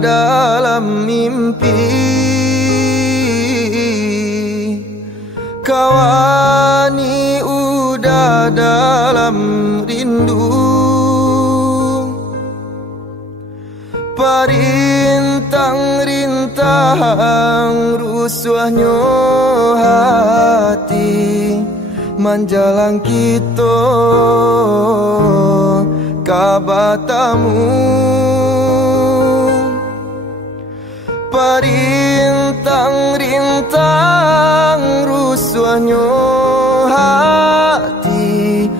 dalam mimpi, kawani udah dalam rindu, parintang-rintang rusuhnya hati, manjalang kita kabatamu, parintang-rintang rusuhnya hati,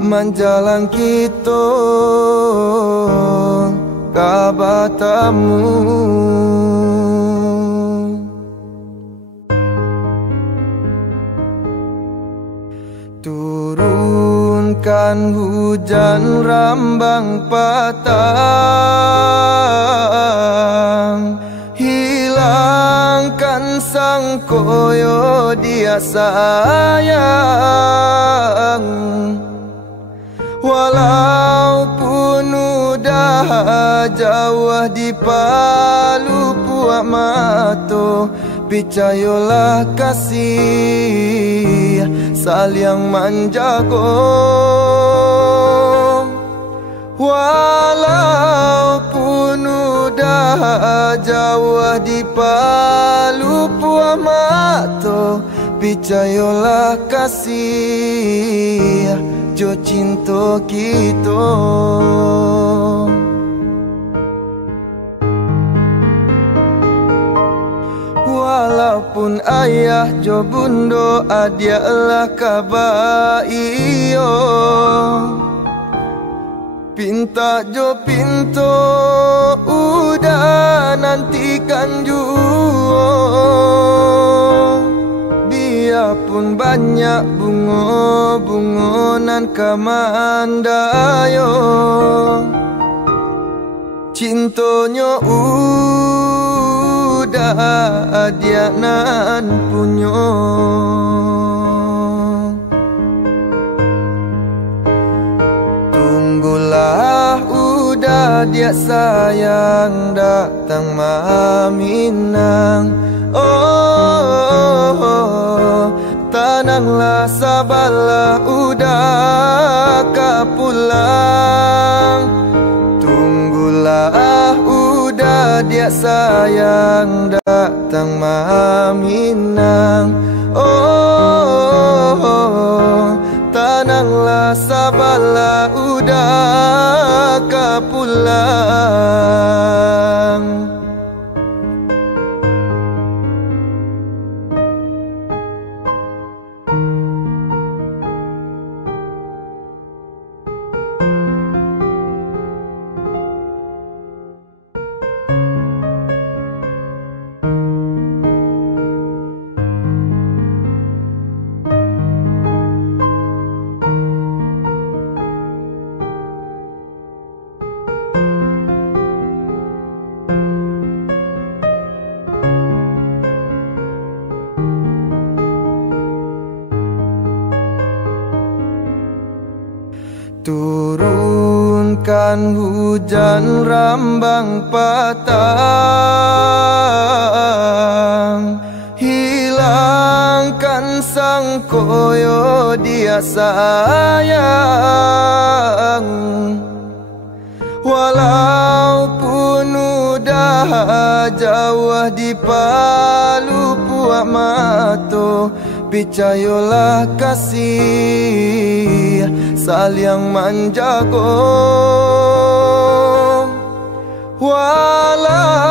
manjalang kita kabatamu. Turunkan hujan rambang patang, hilangkan sang koyo dia sayang. Walaupun udah jauh di palu puak mato, percayalah kasih saling menjaga. Walaupun udah jauh di palu puak mato, percayalah kasih jo cinta kita. Walaupun ayah jo bundo adialah kabar iyo, pinta jo pinto udah nantikan juo. Biarpun banyak bunga-bungonan kamandayo, cintonya udah dia nan punyo. Tunggulah udah dia sayang datang maminang. Oh, tenanglah sabarlah udah kapulang. Tunggulah udah dia sayang datang maminang. Oh, tenanglah sabarlah udah kapulang. Turunkan hujan rambang patang, hilangkan sang koyo dia sayang. Walaupun udah jauh di palu puak mato, percayalah kasih saling menjaga. Walaupun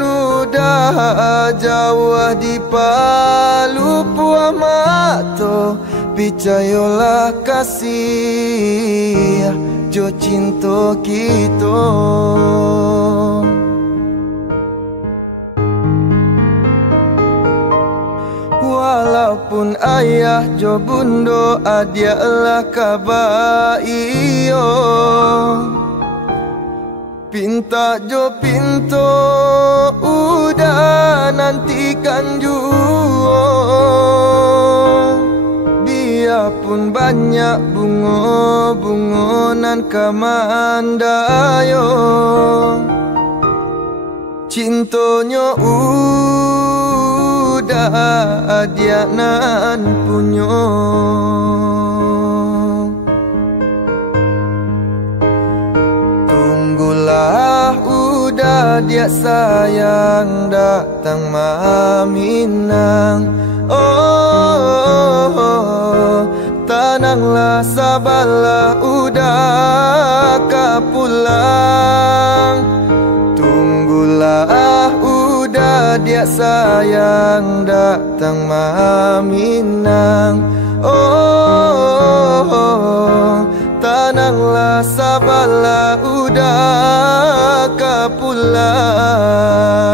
udah jauh di palu puak mato, percayalah kasih jo cinta kita. Walaupun ayah jo bundo adialah kabar iyo, pinta jo pinto udah nantikan juo. Biarpun banyak bunga-bungonan kamandayo, cintonyo udah dia nan punyo. Tunggulah udah dia sayang datang maminang. Oh, tenanglah sabarlah udah kapulang. Tunggulah udah dia sayang datang maminang. Oh, tenanglah sabarlah udah kapulang.